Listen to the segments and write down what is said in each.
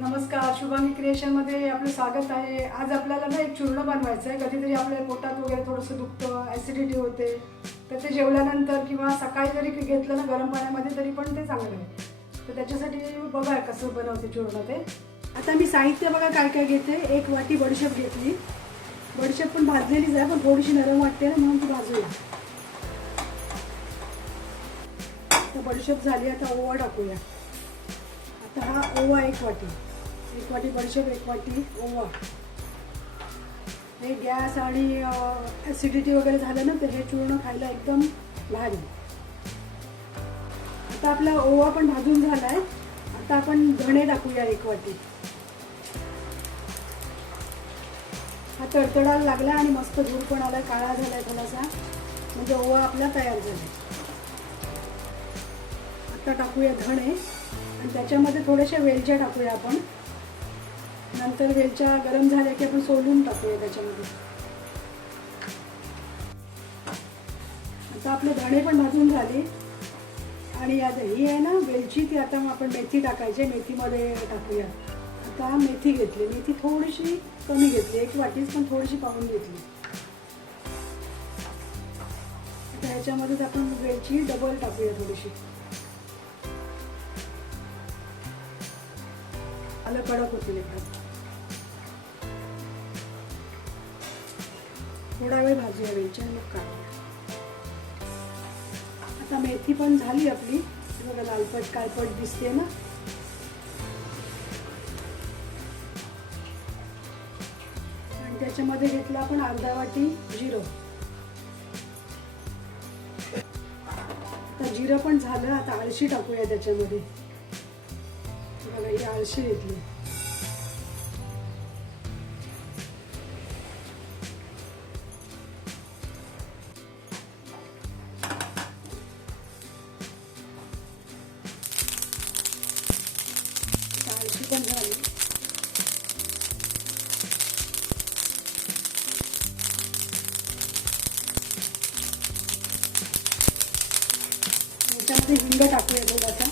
नमस्कार, शुभांगी क्रिएशनमध्ये आपलं स्वागत आहे. आज आपल्याला ना एक चूर्ण बनवायचं आहे. कधीतरी आपल्या पोटात वगैरे थोडंसं दुखतं, ॲसिडिटी होते, तर ते जेवल्यानंतर किंवा सकाळी जरी घेतलं ना गरम पाण्यामध्ये तरी पण ते चांगलं आहे. तर त्याच्यासाठी बघा कसं बनवते चूर्ण ते. आता मी साहित्य बघा काय काय घेते. 1 वाटी बडीशेप घेतली. बडीशेप पण भाजलेलीच आहे, पण थोडीशी नरम वाटते ना म्हणून ती भाजूया. तर बडीशेप झाली. आता ओवा टाकूया. आता हा ओवा 1 वाटी बडीशेप, 1 वाटी ओवा. हे गॅस आणि ॲसिडिटी वगैरे झालं ना तर हे चूर्ण खायला एकदम भारी. आता आपला ओवा पण भाजून झाला आहे. आता आपण धणे टाकूया 1 वाटी. हा तडतडायला लागला आणि मस्त धूर पण आला, काळा झाला आहे थोडासा, म्हणजे ओवा आपला तयार झाला. आता टाकूया धणे आणि त्याच्यामध्ये थोड्याशा वेलच्या टाकूया आपण. नंतर वेलच्या गरम झाल्या की आपण सोलून टाकूया त्याच्यामध्ये. आता आपले धणे पण भाजून झाले आणि यात ही आहे ना वेलची, ती आता आपण मेथी टाकायची. मेथीमध्ये टाकूया. आता मेथी घेतली. मेथी थोडीशी कमी घेतली, 1 वाटीच, पण थोडीशी पाहून घेतली. आता ह्याच्यामध्येच आपण वेलची डबल टाकूया थोडीशी. आलं कडक होतील एकदम. थोडा वेळ भाजूया वेलची आणि मग काढूया. आता मेथी पण झाली आपली. बघा लालपट काळपट दिसते ना. आणि त्याच्यामध्ये घेतलं आपण अर्धा वाटी जिरं. आता जिरं पण झालं. आता अळशी टाकूया त्याच्यामध्ये. बघा ही अळशी घेतली. अळशी पण झाली. याच्यामध्ये हिंग टाकूया थोडासा.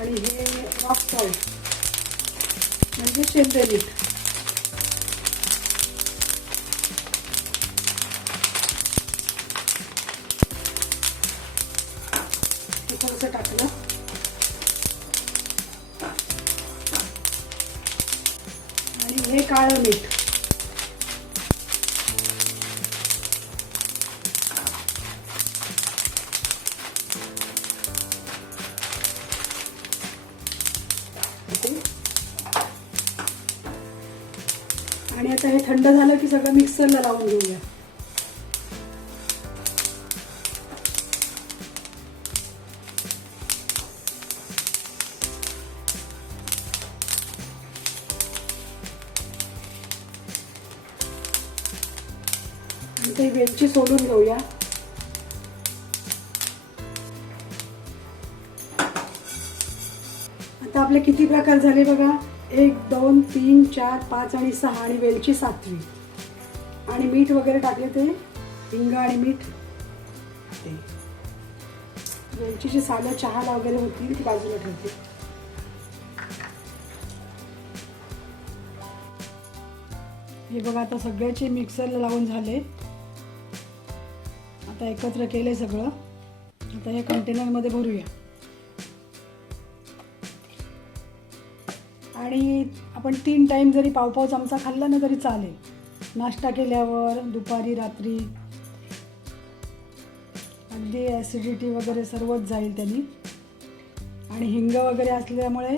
आणि हे रॉक सॉल्ट म्हणजे शेंदे मीठ. हे थोडंसं टाकलं. आणि हे काळं मीठ. आणि आता हे थंड झालं की सगळं मिक्सरला लावून घेऊया. आणि ते वेलची सोलून घेऊया. आता आपले किती प्रकार झाले बघा. 1 2 3 4 5 आणि 6 आणि वेलची 7वी. आणि मीठ वगैरे टाकले ते हिंग आणि मीठ. ते वेलचीची सालं चहाला वगैरे होती ती बाजूला ठेवते. हे बघा आता सगळ्याचे मिक्सरला लावून झाले. आता एकत्र केले सगळं. आता हे कंटेनरमध्ये भरूया. आणि आपण 3 टाईम जरी पाव चमचा खाल्ला ना तरी चालेल. नाश्ता केल्यावर, दुपारी, रात्री. अगदी ॲसिडिटी वगैरे सर्वच जाईल त्यांनी. आणि हिंग वगैरे असल्यामुळे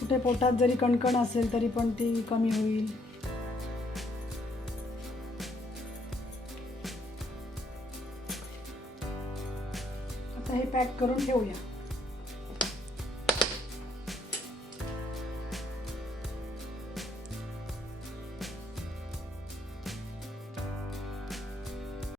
कुठे पोटात जरी कणकण असेल तरी पण ती कमी होईल. आता हे पॅक करून ठेवूया.